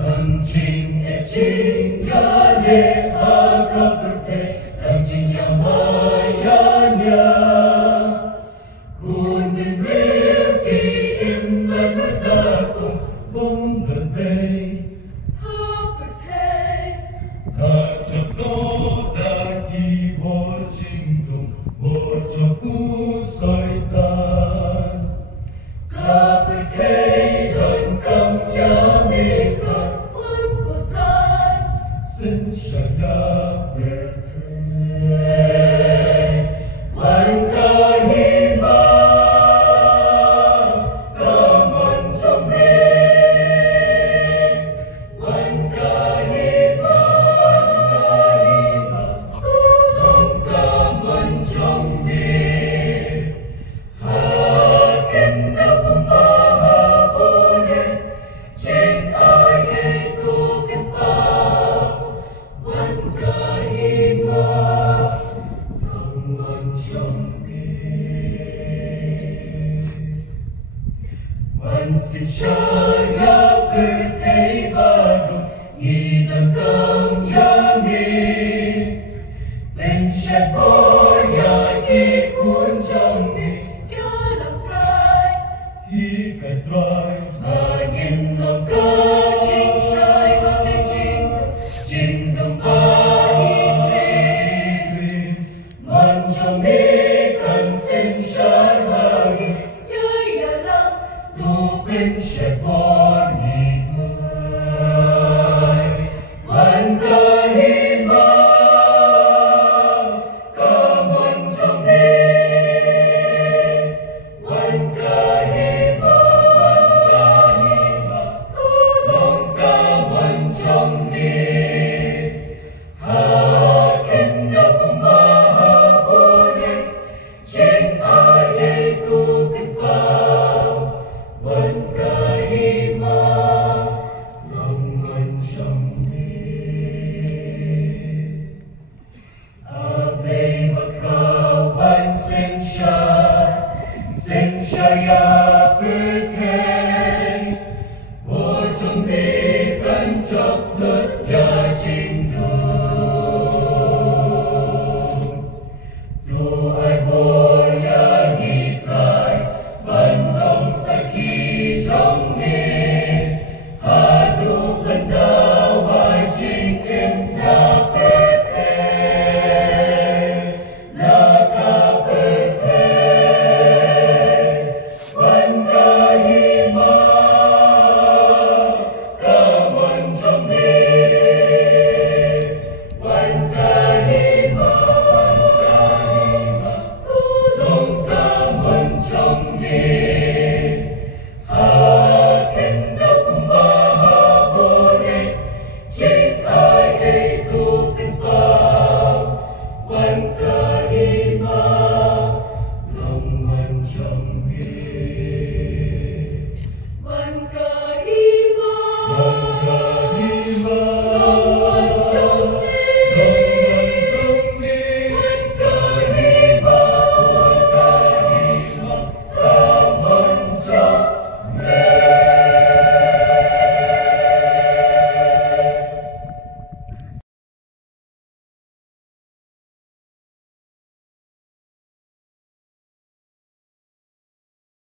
당신의 진야에 아가볼 때 당신야 마야냐 군인 위기 임만을 닫고 먹는 배 나처럼 나기 월징동 월적구 서있단 가불케이던 감야미가 xin sanya Wankahima Kamon Jombe Wankahima Kulong Kamon Jombe Hakim na pumahapone Jing ay kupit pa Wankahima Kamon Jombe Wansin Shaya Bertei Baru Idang Kamyami Ben Sheponya Kikun Jombe Yalam Trai Hika Trai Hangin Nongka Jing Shai Hangin Jingdong Jingdong Bahitrin Manjombe Kan Sin Shai Hangin Yaya Lang Ben Sheponya Wankahima Kamon Jombe Wankahima Kulong Kamon Jombe Hakim na pumahapone Jing ay kupit pa Wankahima Kamon Jombe Abay makrawan Sin Shaya